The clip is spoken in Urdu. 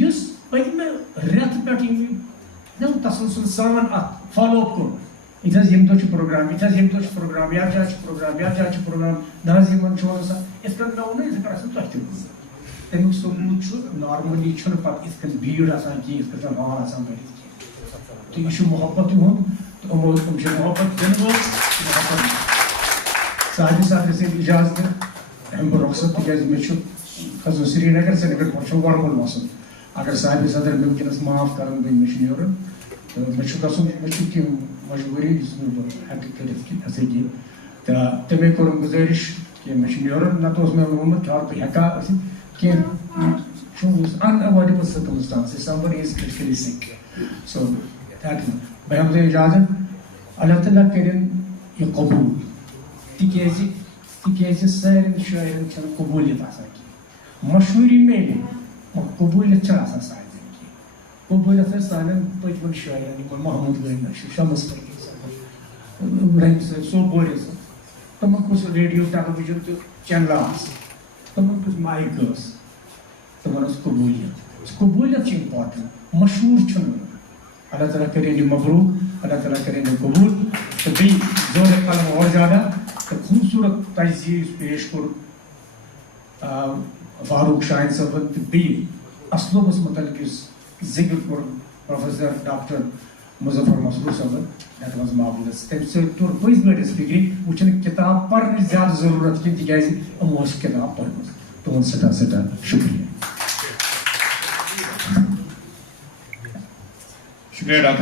یُس پٔتمہِ رٮ۪تہٕ پٮ۪ٹھ یِم تسلسل سان اَتھ فالو اپ کوٚر ییٚتہِ حظ ییٚمہِ دۄہ چھُ پروگرام ییٚتہِ حظ ییٚمہِ دۄہ چھُ پروگرام یتھ جایہِ چھُ پروگرام یتھ جایہِ چھُ پروگرام نہ حظ یِمن چھُ وَنان یِتھ کٔنۍ مےٚ ووٚنُے یِتھ کٔنۍ آسان تۄہہِ تہِ تَمیُک ثبوٗت چھُ نارملی چھُنہٕ پَتہٕ یِتھ کٔنۍ بھیٖڑ آسان کینٛہہ یِتھ کٔنۍ زَن ہال آسان بٔرِتھ کینٛہہ تہٕ یہِ چھُ محبت یِہُنٛد تہٕ یِمو چھِ محبت دِنہٕ وٲلۍ محبت سادِ ساتھ گژھِ اِجازت اَمہِ بہٕ رۄخصت تِکیٛازِ مےٚ چھُ کھسُن سرینگر سرینگر پٮ۪ٹھ چھُ وۄرمُل وَسُن اگر صاحبِ صدر مےٚ وٕنکٮ۪نَس معاف کَرَن مےٚ چھُ نیرُن تہٕ مےٚ چھُ گژھُن مےٚ چھُ کینٛہہ مجبوٗری یُس نہٕ بہٕ ہٮ۪کہٕ کٔرِتھ یِتھَے کِنۍ تہٕ تَمے کوٚرُم گُزٲرِش کہِ مےٚ چھُ نیرُن نَتہٕ اوس مےٚ ووٚنمُت کیٛاہ بہٕ ہٮ۪کا ٲسِتھ کینٛہہ چھُ ان ایوایڈیبل circumstances somebody is critically sick so that بہٕ ہٮ۪مہٕ تۄہہِ اِجازت اللہ تعالیٰ کٔرِنۍ یہِ قبوٗل تِکیٛازِ سارنٕے شٲعرن چھنہٕ قبوٗلیت آسان کینٛہہ مشہوٗری میلہِ مگر قبوٗلیت چھنہٕ آسان سارنٕے کینٛہہ قبوٗلیت ٲسۍ سانٮ۪ن پٔتمٮ۪ن شٲعرن یِمن محموٗد غٲنی چھُ شمس فقیٖر صٲب رحیم صٲب صوبورِ صٲب تِمن کُس ریڈیو ٹیلی وِجن تہٕ چینلہٕ آسہٕ تِمن کُس مایک ٲس تِمن ٲس قبوٗلیت چھِ اِمپاٹنٹ مشہوٗر چھُنہٕ اللہ تعالیٰ کٔرِنۍ یہِ مبروٗک اللہ تعالیٰ کٔرِنۍ یہِ قبوٗل تہٕ بیٚیہِ زورِ قلم اور زیادہ تہٕ خوٗبصوٗرت تجزیہ یُس پیش کوٚر فاروق شاہِد صٲبن تہٕ بیٚیہِ اسلوبس متعلق یُس ذِکر کوٚر پروفیسر ڈاکٹر مظفر مسرور صٲبن دیٹ واز مارولس تَمہِ سۭتۍ توٚر پٔزۍ پٲٹھۍ أسۍ فِکرِ وۄنۍ چھنہٕ کِتاب پرنٕچ زیادٕ ضروٗرت کینٛہہ تِکیٛازِ یِمو ٲس کِتاب پٔرمٕژ تُہُنٛد سٮ۪ٹھاہ شُکریہ شُکریہ ڈاکٹر